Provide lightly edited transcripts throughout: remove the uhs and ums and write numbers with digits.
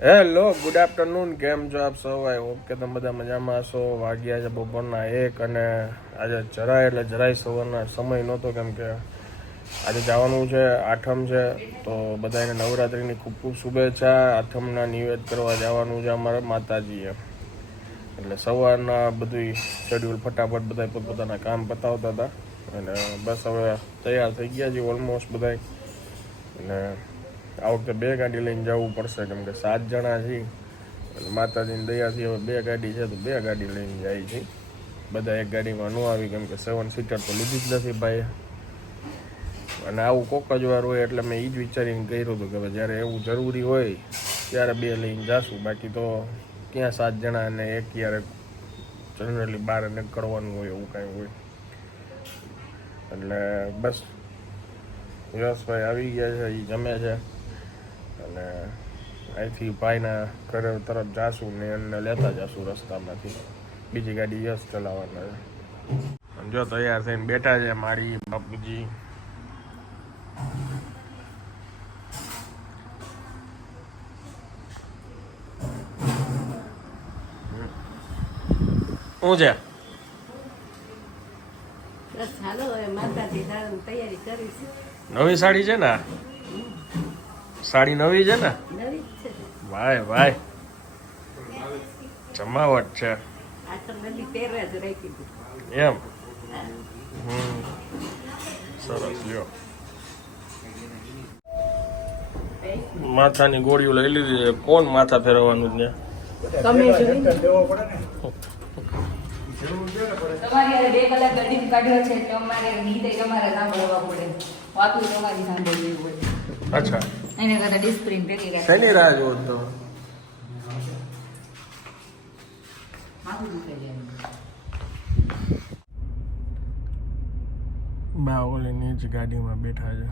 Hello, good afternoon. કેમ છો આપ સૌ? આઈ હોપ કે તમે બધા મજામાં છો. વાગ્યા છે બપોરના 1 અને આજે જરાય સવારના સમય નહોતો, કેમ કે આજે જવાનું છે, આઠમ છે. તો બધાને નવરાત્રિની ખૂબ ખૂબ શુભેચ્છા. આઠમના નિવેદ કરવા જવાનું છે અમારે માતાજીએ, એટલે સવારના બધું શેડ્યુલ ફટાફટ બધા પોતપોતાના કામ પતાવતા હતા અને બસ હવે તૈયાર થઈ ગયા છીએ ઓલમોસ્ટ બધા. અને આ વખતે 2 ગાડી લઈને જવું પડશે, કેમ કે 7 જણા છીએ અને માતાજીની દયાથી હવે 2 ગાડી છે, તો 2 ગાડી લઈને જાય છે. બધા એક ગાડીમાં ન આવી, કેમ કે 7 સીટર તો લીધી જ નથી ભાઈ. અને આવું કોક જ વાર હોય, એટલે મેં એ જ વિચારીને કર્યું હતું કે જ્યારે એવું જરૂરી હોય ત્યારે 2 લઈને જાશું. બાકી તો ક્યાં 7 જણા અને એક યારે જનરલી બહાર નીકળવાનું હોય એવું કાંઈ હોય. એટલે બસ યશભાઈ આવી ગયા છે, એ જમે છે અને અહીંથી ભાઈના ઘરે તરફ જાશું ને એમને લેતા જશું રસ્તામાંથી. બીજી ગાડી યશ ચલાવવાના છે. જો તૈયાર થઈને બેઠા છે મારી બાપુજી. શું છે? નવી સાડી છે ને? સાડી નવી છે ને? ભાઈ ભાઈ જમાવટ છે એમ. સરસ. લ્યો, માથાની ગોળીઓ લઈ લીધી છે. કોણ માથા ફેરવવાનું છે? તમારે 2 કલાક ગડીમ કાઢ્યો છે એટલે અમારે ગીતે તમારે સાંભળવા પડે, વાતું તમારી સાંભળવી પડે. અચ્છા, એને કરતા ડિસ્પ્લિન ભેગી રાખે. શેની રાહ જોવો તો? માથું દુખે છે. બા ઓલીની જ ગાડીમાં બેઠા છે.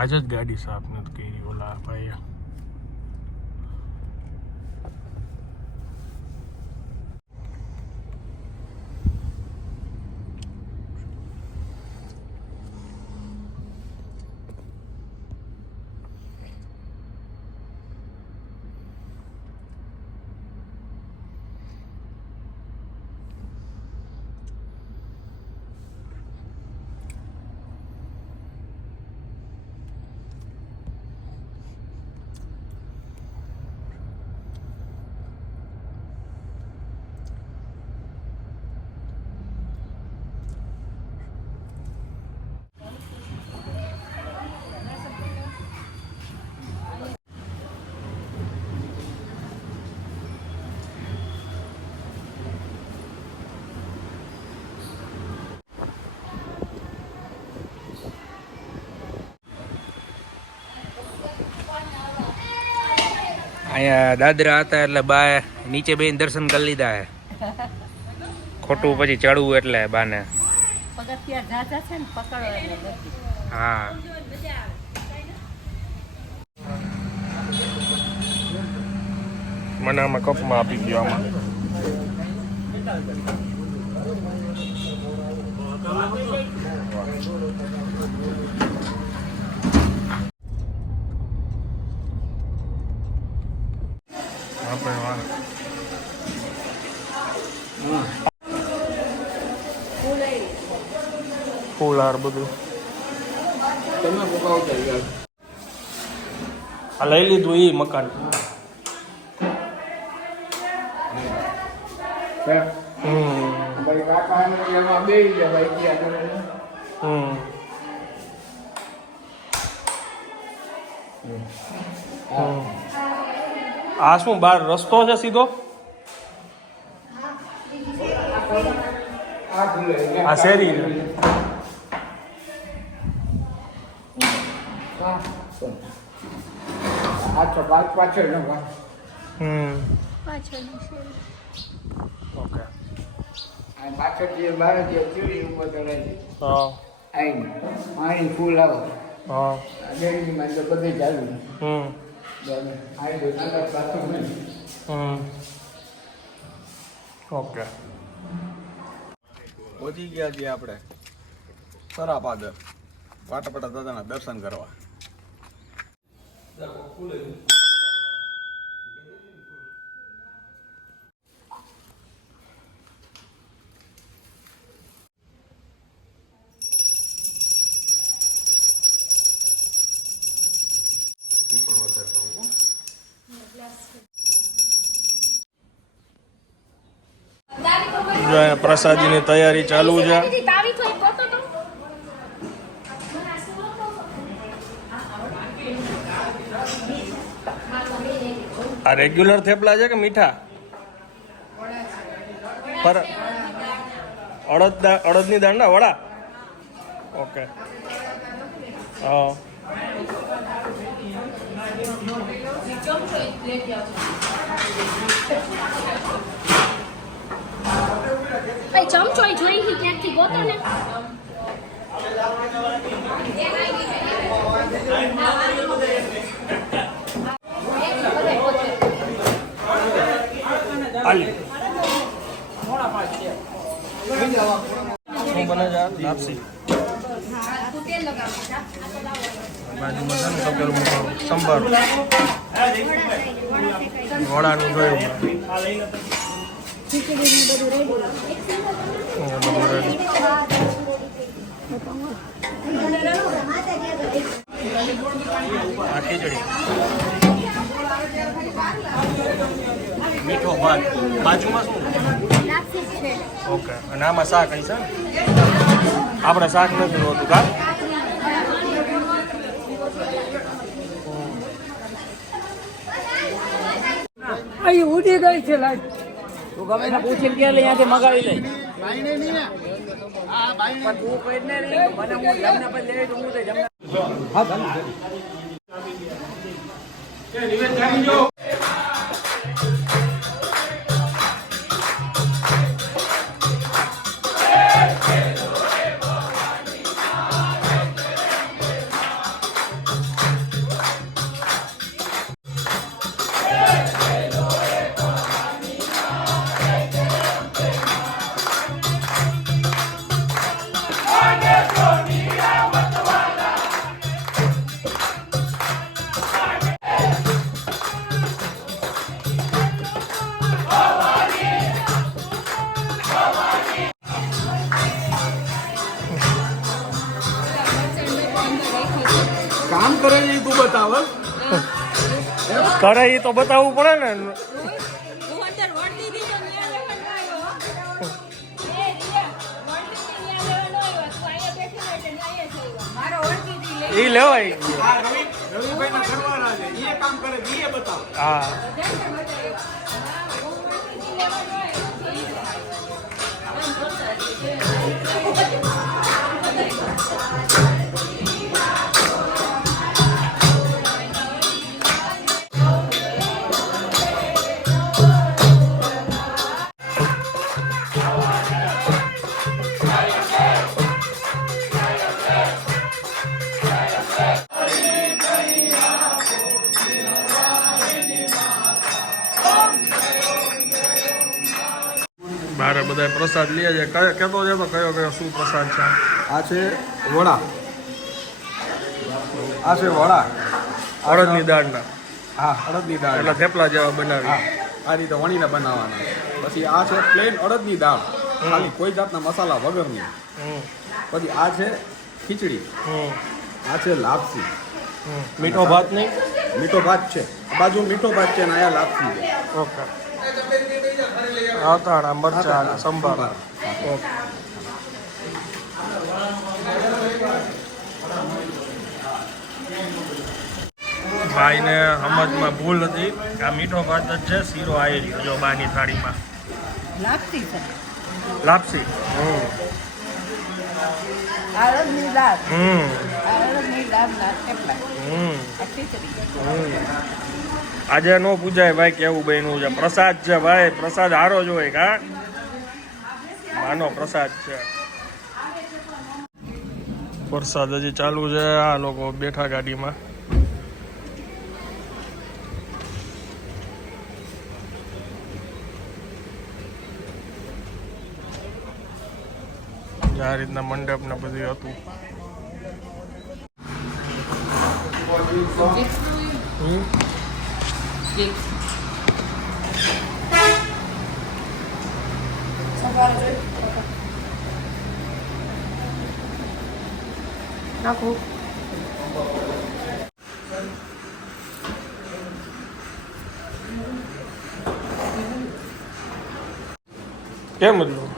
આજે જ ગાડી સાફ નથી કરી ઓલા ભાઈ. અહીંયા દાદરા હતા એટલે બા નીચે બેન દર્શન કરી લીધા હે. ખોટું પછી ચડવું એટલે બાને. હા, મને આમાં કપમાં આપી ગયો. આમાં ફૂલ હાર બધું આ લઈ લીધું એ મકાન. આ શું બાર રસ્તો છે સીધો? આ શેરી છે. ઓકે. પાણી ફૂલ આવે. હા. બધે ચાલુ. ઓકે. પહોંચી ગયા છીએ આપણે સરાપાદર વાટપટા દાદાના દર્શન કરવા. પ્રસાદીની તૈયારી ચાલુ છે. આ રેગ્યુલર થેપલા છે કે મીઠા? પર અડદની દાળના વડા. ઓકે. હા. ચમચો જોઈ ક્યાંકથી ગોતો ને. શું બને છે? લાપસી. બાજુમાં છે ને તપેલું મૂકેલું સંભાર વડાનું જોયું. આ ખીચડી, મીઠો ભાત, બાજુમાં શું? ઓકે. અને આમાં શાક અહીં છે ને? આપણે શાક નથી હોતું કા? અહીં ઉડી ગઈ છે લાઈટ. તું ગમે ને પૂછીને કે લે ત્યાંથી મગાવી લે. તું કોઈ ને નહીં મને હું જમને પર લે તો હું તો જમને. હા ચાલો. કામ કરે છે તું બતાવ. કરે એ તો બતાવવું પડે ને. એ લેવાય. રવિભાઈ ના ઘરવાળા છે એ કામ કરે છે એ બતાવ. હા. બારે બધા પ્રસાદ લે છે. કેતો છે તો કયો કયો શું પ્રસાદ છે? આ છે વડા, આ છે વડા અડદની દાળના. હા અડદની દાળ એટલે થેપલા જેવા બનાવી. હા આ રીતે વણીને બનાવવાના. પછી આ છે પ્લેન અડદની દાળ ખાલી કોઈ જાતના મસાલા વગરની. પછી આ છે ખીચડી, આ છે લાપસી. મીઠો ભાત નહીં? મીઠો ભાત છે, આ બાજુ મીઠો ભાત છે અને અહીંયા લાપસી છે. ઓકે. અથાણા, મરચાં, સંભાર. ઓકે. ભાઈને સમજમાં ભૂલ હતી. આ મીઠો ભાત જ છે, શીરો આવી રહ્યો જો બાની થાળીમાં. લાપસી છે. લાપસી. અડદની દાળ. હમ. અડદની દાળના થેપલા. આ ખીચડી. આજે નો પૂજાય ભાઈ, કેવું બન્યું છે. પ્રસાદ છે ભાઈ, પ્રસાદ હારો જ હોય કા? માનો પ્રસાદ છે. વરસાદ હજી ચાલુ છે. આ લોકો બેઠા ગાડીમાં. આ રીતના મંડપ ને બધું હતું. નાખું કેમ હતું?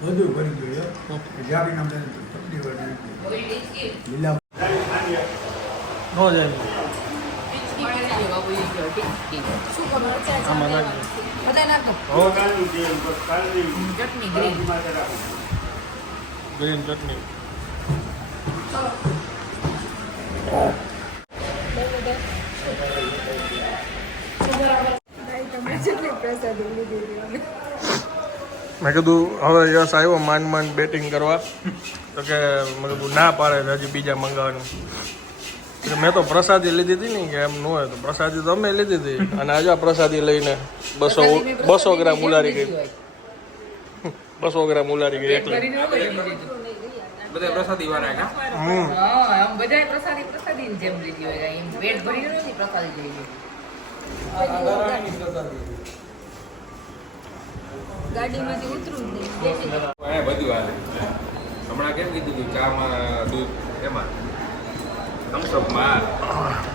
બધું કરી ગયું જાડી નામ તકલીફ લીલા નો જાય આમાં નાખજો. બધા નાખો હો ચટણી ગ્રીન ગ્રીન ચટણી. મેં કીધું હવે યશ આવ્યો માંડ બેટિંગ કરવા તો કે મેં કીધું ના પાડે છે હજી બીજા મંગાવવાનું. એટલે મેં તો પ્રસાદી લીધી હતી ને કે એમ ન હોય તો પ્રસાદી તો અમે લીધી હતી અને આજે આ પ્રસાદી લઈને 200 ગ્રામ ઉલારી ગઈ. 200 ગ્રામ ઉલારી ગઈ એટલે બધા પ્રસાદી વાળા કા આમ બધા પ્રસાદી જેમ લીધી હોય એમ પેટ ભરી નથી પ્રસાદી જેવી ગાડીમાંથી ઉતરું જ નહીં બધું હાલે. હમણાં કેમ કીધું તું ચામાં દૂધ એમાં થમ્સઅપમાં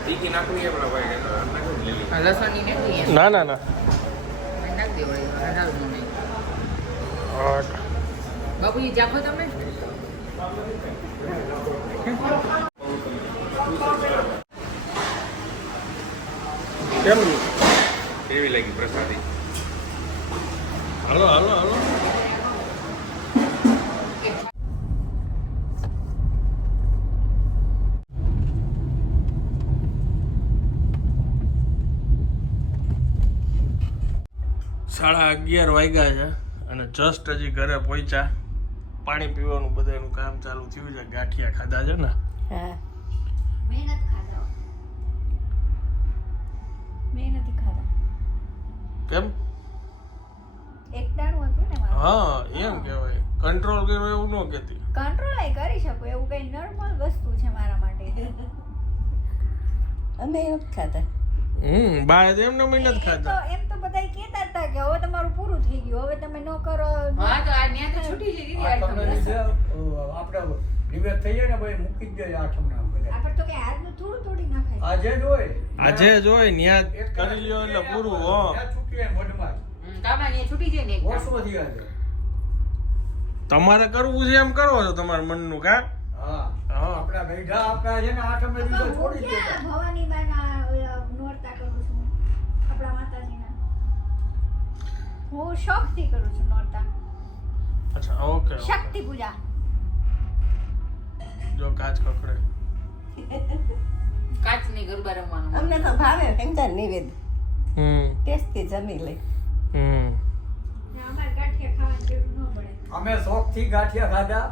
તીખી નાખવી આપણા ભાઈ નાખવું લીલી લસણની નથી ના ના ના નાખ દેવાય બાપુજી ચાખો તમે કેમ કેવી લાગી પ્રસાદી? હાલો હાલો હાલો સાડા 11 વાગ્યા છે અને જસ્ટ હજી ઘરે પહોંચ્યા. પાણી પીવાનું બધાનું કામ ચાલુ થયું છે. ગાંઠિયા ખાધા છે ને. મેં નથી ખાધા. મેં નથી ખાધા કેમ? એક દાણું હતું ને મારું હા એમ કહેવાય. કંટ્રોલ કર્યો એવું ન કહેતી. કંટ્રોલ કરી શકું એવું કઈ નોર્મલ વસ્તુ છે મારા માટે અમે એવું ખાધા બાય એમને મહિને જ ખાધા. એમ તો બધા કહેતા હતા કે હવે તમારું પૂરું થઈ ગયું હવે તમે ન કરો હા તો આ ન્યા તો છૂટી જઈ દીધી આપણે રિવેટ થઈ જાય ને ભાઈ મૂકી જ જાય આઠમના બધા આપણે તો કે આજનું થોડું થોડી નાખાય આજે જ હોય આજે જોઈ ન્યા કરી લ્યો એટલે પૂરું. હો ત્યાં છૂટી જાય મોઢમાં કામના ન્યા છૂટી જાય ને વર્ષોથી આજે તમારે કરવું છે એમ કરો છો તમારા મનનું કા. હા હા આપણા ગઈઢા આપણા છે ને આઠમે દિવસે છોડી જ દેતા ભવાની બાના નોરતા કરું છું આપણા માતાજીના હું શોખથી કરું છું નોરતા અચ્છા ઓકે શક્તિ પૂજા જો કાચ કકડે. કાચની ગરબા રમવાનું અમને તો ભાવે એમતા નિવેદ ટેસ્ટથી જમી લે અમારે ગાંઠિયા ખાવાની જરૂર ન પડે અમે શોખથી ગાંઠિયા ખાધા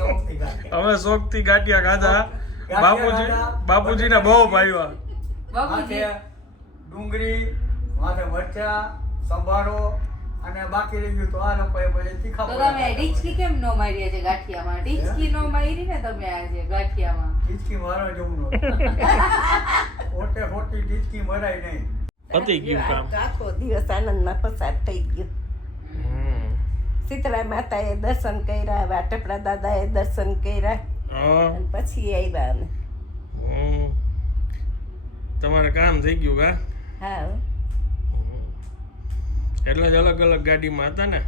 શોખથી ગાંઠિયા હવે શોખથી ગાંઠિયા ખાધા. બાપુજીને બહુ ભાવ્યા. માથે ડુંગળી માથે મરચા સંભારો અને બાકી રહી ગયું તો આ લોકોએ પછી તીખા તો તમે ડીચકી કેમ નો મારી છે ગાંઠિયામાં ડીચકી નો મારી ને તમે આજે ગાંઠિયામાં ટીચકી મારવા જેવું નહોતું ખોટી ટીચકી મરાય નહીં પતી ગયું કામ. આખો દિવસ આનંદમાં પસાર થઈ ગયો. શીતળા માતાએ દર્શન કર્યા, વાટપડા દાદાએ દર્શન કર્યા અને પછી આવ્યા અમે. તમારે કામ થઈ ગયું કા? હા એટલે જ અલગ અલગ ગાડીમાં હતા ને.